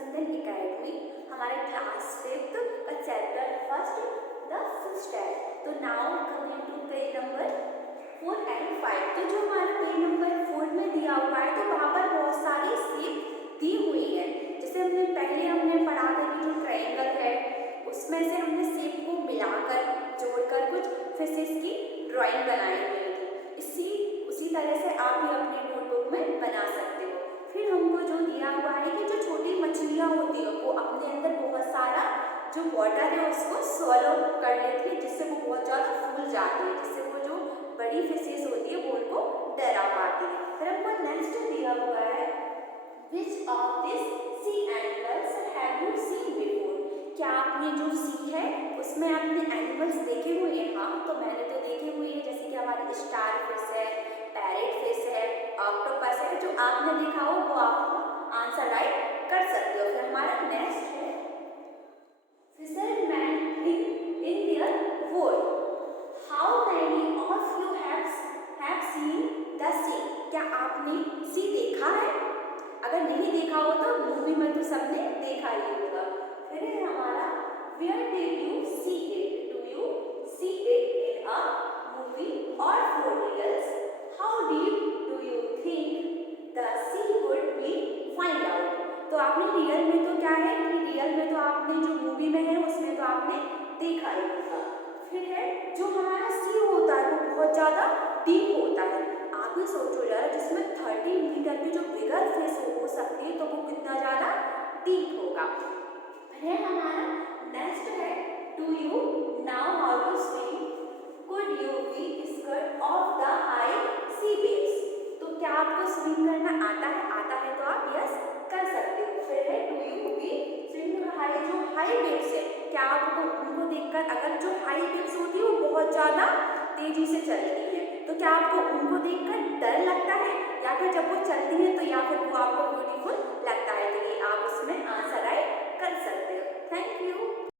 स्पंदन academy, हमारे class 5th का chapter first the fish tag. तो now coming to page number 4 and 5। तो जो हमारा पेज नंबर 4 में दिया हुआ है तो वहाँ पर बहुत सारी शेप दी हुई है। जैसे हमने पढ़ा था कि जो ट्रायंगल है उसमें से हमने शेप को मिलाकर जोड़कर कुछ फिशेस की ड्राइंग बनाई हुई थी। उसी तरह से आप भी अपने नोटबुक में बना सकते हो। फिर हमको जो दिया हुआ है कि जो छोटी मछलियाँ होती है वो अपने अंदर बहुत सारा जो वाटर है उसको स्वॉलो कर लेती है, जिससे वो बहुत ज़्यादा फूल जाती है, जिससे वो जो बड़ी फिशेस होती है वो उनको डरा पाती है। फिर हमको नेक्स्ट दिया हुआ है which of this sea animals have you seen before. क्या आपने जो सी है उसमें आपने एनिमल्स देखे हुए हैं? हाँ, तो मैंने तो देखे हुए हैं, जैसे कि हमारी स्टार फिश है, पैरेट फिश है, ऑक्टोपस है। जो आपने देखा हो वो आप आंसर राइट कर सकते हो। फिर हमारा नेक्स्ट है fisherman in their world, how many of you have seen the sea। क्या आपने सी देखा है? अगर नहीं देखा हो तो मूवी में तो सबने देखा ही होगा। फिर है हमारा where did you see it? Do you see it in a movie or for reals? How deep do you think the sea would be find out? तो आपने रियल में तो क्या है कि रियल में तो आपने जो मूवी में है उसमें तो आपने देखा ही होगा। फिर है जो हमारा सी होता है वो बहुत ज़्यादा डीप होता है। आप ही सोचो जरा, जिसमें 30 मीटर की जो बिगर फिश हो सकती है तो वो कितना ज़्यादा डीप होगा। फिर हमारा नेक्स्ट है do you know how to swim, could you be scared of the high sea waves. तो क्या आपको स्विम करना आता है? आता है तो आप यस कर सकते हो। फिर है do you be swim high, जो हाई वेव्स है क्या आपको उनको देखकर, अगर जो हाई वेव्स होती है वो बहुत ज़्यादा तेजी से चलती है तो क्या आपको उनको देखकर डर लगता है, या फिर जब वो चलती है तो या फिर